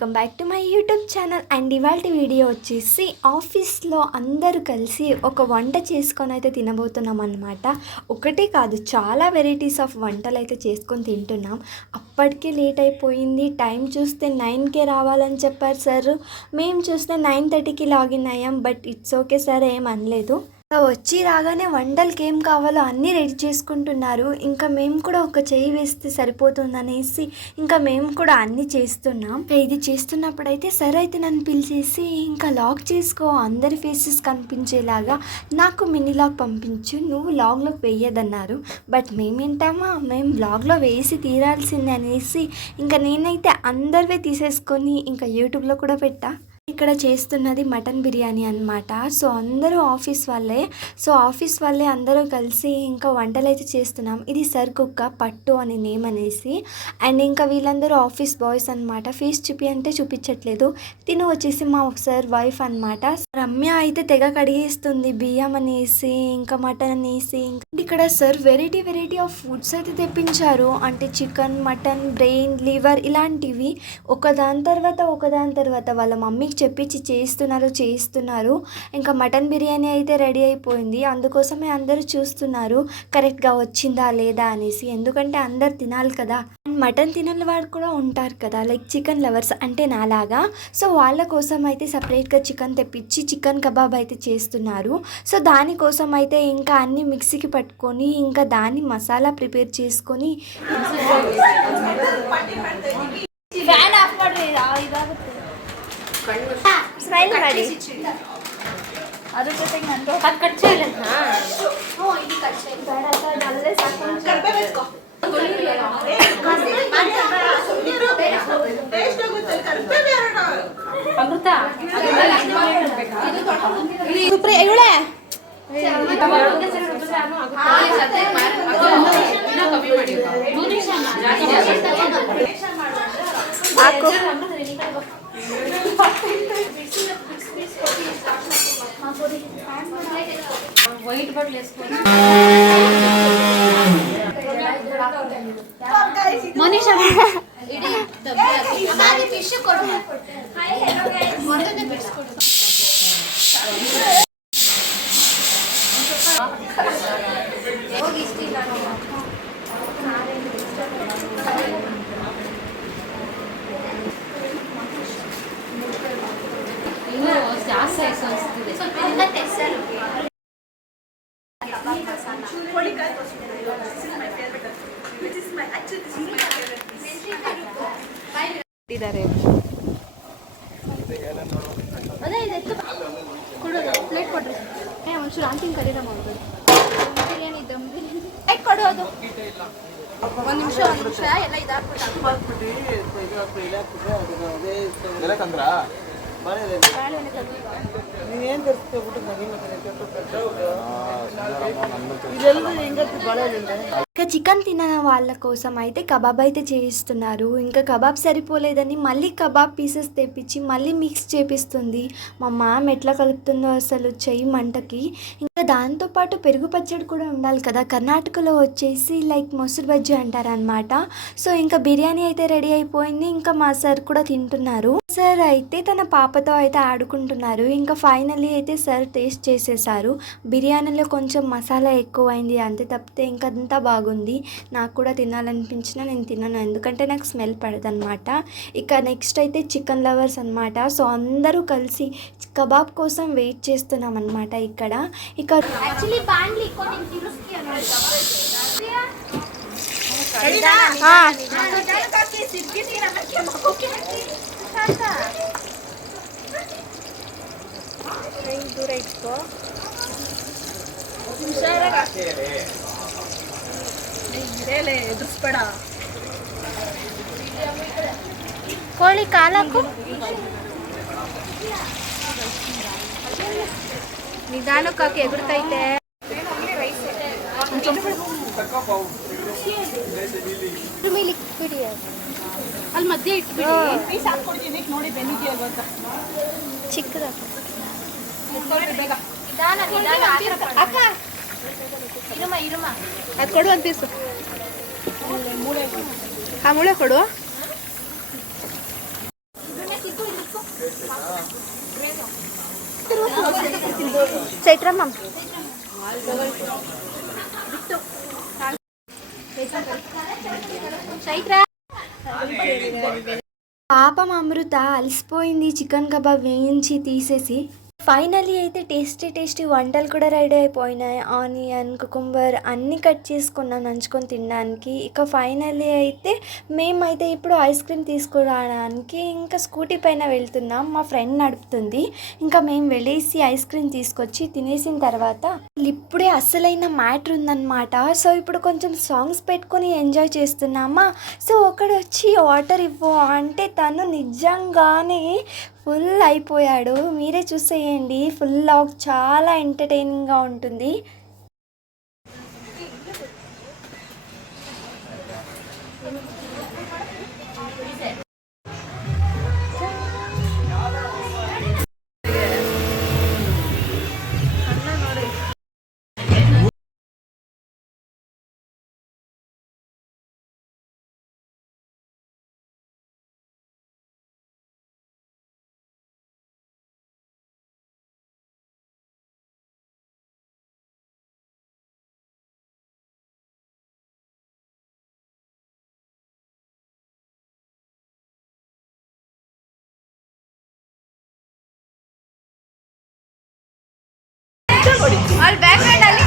Welcome back to my YouTube channel. And ఇవాళ video వచ్చేసి ఆఫీస్లో అందరూ కలిసి ఒక వంట చేసుకొని అయితే తినబోతున్నాం అనమాట. ఒకటే కాదు, చాలా వెరైటీస్ ఆఫ్ వంటలు అయితే చేసుకొని తింటున్నాం. అప్పటికే లేట్ అయిపోయింది. టైం చూస్తే 9కే రావాలని చెప్పారు సార్. మేము చూస్తే 9:30కి లాగిన్ అయ్యాం. బట్ ఇట్స్ ఓకే సార్, ఏం అనలేదు. వచ్చి రాగానే వంటలకి ఏం కావాలో అన్నీ రెడీ చేసుకుంటున్నారు. ఇంకా మేము కూడా ఒక చెయ్యి వేస్తే సరిపోతుందనేసి ఇంకా మేము కూడా అన్నీ చేస్తున్నాం. ఇది చేస్తున్నప్పుడైతే సరే అయితే నన్ను పిలిచేసి ఇంకా లాగ్ చేసుకో, అందరి ఫేసెస్ కనిపించేలాగా నాకు మినీ లాగ్ పంపించు, నువ్వు లాగ్లోకి వేయదన్నారు. బట్ మేమేంటామా, మేము లాగ్లో వేసి తీరాల్సిందే అనేసి ఇంకా నేనైతే అందరివే తీసేసుకొని ఇంకా యూట్యూబ్లో కూడా పెట్టా. ఇక్కడ చేస్తున్నది మటన్ బిర్యానీ అనమాట. సో అందరూ ఆఫీస్ వాళ్ళే అందరూ కలిసి ఇంకా వంటలు అయితే చేస్తున్నాం. ఇది సర్ కుక్క, పట్టు అని నేమ్ అనేసి. అండ్ ఇంకా వీళ్ళందరూ ఆఫీస్ బాయ్స్ అనమాట. ఫేస్ అంటే చూపించట్లేదు. తిను వచ్చేసి మా సార్ వైఫ్ అనమాట. రమ్య అయితే తెగ కడిగేస్తుంది బియ్యం అనేసి, ఇంకా మటన్ అనేసి. ఇక్కడ సార్ వెరైటీ ఆఫ్ ఫుడ్స్ అయితే తెప్పించారు. అంటే చికెన్, మటన్, బ్రెయిన్, లివర్ ఇలాంటివి ఒకదాని తర్వాత వాళ్ళ మమ్మీకి చెప్పించి చేస్తున్నారు. ఇంకా మటన్ బిర్యానీ అయితే రెడీ అయిపోయింది. అందుకోసమే అందరూ చూస్తున్నారు కరెక్ట్గా వచ్చిందా లేదా అనేసి. ఎందుకంటే అందరు తినాలి కదా. మటన్ తినని వారు కూడా ఉంటారు కదా, లైక్ చికెన్ లవర్స్ అంటే నాలాగా. సో వాళ్ళ కోసం అయితే సపరేట్గా చికెన్ తెప్పించి చికెన్ కబాబ్ అయితే చేస్తున్నారు. సో దానికోసం అయితే ఇంకా అన్ని మిక్సీకి పట్టుకొని ఇంకా దాన్ని మసాలా ప్రిపేర్ చేసుకొని స్మైల్ ಮಾಡಿ ಅದು ಜೊತೆಗೆ ನಂದು ಕಟ್ చేయలేదు ఇది కట్ చేయలేదు ಬೇಡ ಅಲ್ಲೇ ಸಾಕು ಕರ್ಬೇಬೇಕು ಟೇಸ್ಟ್ ಆಗುತ್ತೆ ಕರ್ಬೇಬೇಡ ಅಮೃತ ಸುಪ್ರಿ ಇವಳೆ వైట్ బట్టలు వేసుకోండి. మనీషా ఫిష్ కొడు. ಜಾಸ್ತಿ ಅನಿಸುತ್ತಿದೆ. ಸ್ವಲ್ಪ ಎಲ್ಲ ತೆಸರು ಇದ್ದಾರೆ. ಅದೇ ಇದೆತ್ತು ಕೊಡೋದು ಪ್ಲೇಟ್ ಕೊಡ್ರಿ. ಒಂಚೂರು ಆಂಟಿಂಗ್ ಕರೀರ ಮಾಡೋದು ಬಿರಿಯಾನಿ ದಮ್ ಬಿರಿಯಾನಿ ಕೊಡೋದು. ಒಂದು ನಿಮಿಷ ಎಲ್ಲ ಇದಾಗ್ಬಿಟ್ಟು ఇంకా చికెన్ తినని వాళ్ళ కోసం అయితే కబాబ్ అయితే చేయిస్తున్నారు. ఇంకా కబాబ్ సరిపోలేదని మళ్ళీ కబాబ్ పీసెస్ తెప్పించి మళ్ళీ మిక్స్ చేపిస్తుంది. మా మ్యామ్ ఎట్లా కలుపుతుందో అసలు చెయ్యి మంటకి. ఇంకా దాంతోపాటు పెరుగు పచ్చడి కూడా ఉండాలి కదా. కర్ణాటకలో వచ్చేసి లైక్ మొసరు బజ్జీ అంటారనమాట. సో ఇంకా బిర్యానీ అయితే రెడీ అయిపోయింది. ఇంకా మా సార్ కూడా తింటున్నారు. సార్ అయితే తన పాపతో అయితే ఆడుకుంటున్నారు. ఇంకా ఫైనల్లీ అయితే సార్ టేస్ట్ చేసేసారు. బిర్యానీలో కొంచెం మసాలా ఎక్కువైంది అంతే, తప్పితే ఇంకా అంతా బాగుంది. నాకు కూడా తినాలనిపించినా నేను తిన్నాను, ఎందుకంటే నాకు స్మెల్ పడదనమాట. ఇక నెక్స్ట్ అయితే చికెన్ లవర్స్ అనమాట. సో అందరూ కలిసి కబాబ్ కోసం వెయిట్ చేస్తున్నాం అనమాట. ఇక్కడ ఇక దూర ఇచ్చుకో. ఎదురుపడ కోಳಿ కాలకు నిదానಕ್ಕೆ ఎగురుతైతే ಅಲ್ಲಿ ಮಧ್ಯೆ ಇಟ್ಬಿಡಿ. ನೋಡಿ ಬೆನ್ನಿದೆಯಲ್ವ ಚಿಕ್ಕದ ಅಕ್ಕ ಅದು ಕೊಡು ಒಂದು ಪೀಸು. ಆ ಮೂಳೆ ಕೊಡು. చైత్రమ్మ పాపం అమృత అలసిపోయింది చికెన్ కబాబ్ వేయించి తీసేసి. ఫైనలీ అయితే టేస్టీ టేస్టీ వంటలు కూడా రెడీ అయిపోయినాయి. ఆనియన్, కుకుంబర్ అన్నీ కట్ చేసుకున్నాను నంచుకొని తినడానికి. ఇక ఫైనలీ అయితే మేమైతే ఇప్పుడు ఐస్ క్రీమ్ తీసుకురావడానికి ఇంకా స్కూటీ పైన వెళ్తున్నాం. మా ఫ్రెండ్ నడుపుతుంది. ఇంకా మేము వెళ్ళేసి ఐస్ క్రీమ్ తీసుకొచ్చి తినేసిన తర్వాత ఇప్పుడే అసలైన మ్యాటర్ ఉందన్నమాట. సో ఇప్పుడు కొంచెం సాంగ్స్ పెట్టుకొని ఎంజాయ్ చేస్తున్నామా. సో ఒకడు వచ్చి వాటర్ ఇవ్వు అంటే తను నిజంగానే ఫుల్ అయిపోయాడు. మీరే చూసేయండి. ఫుల్ లాగ్ చాలా ఎంటర్టైనింగ్గా ఉంటుంది. All back and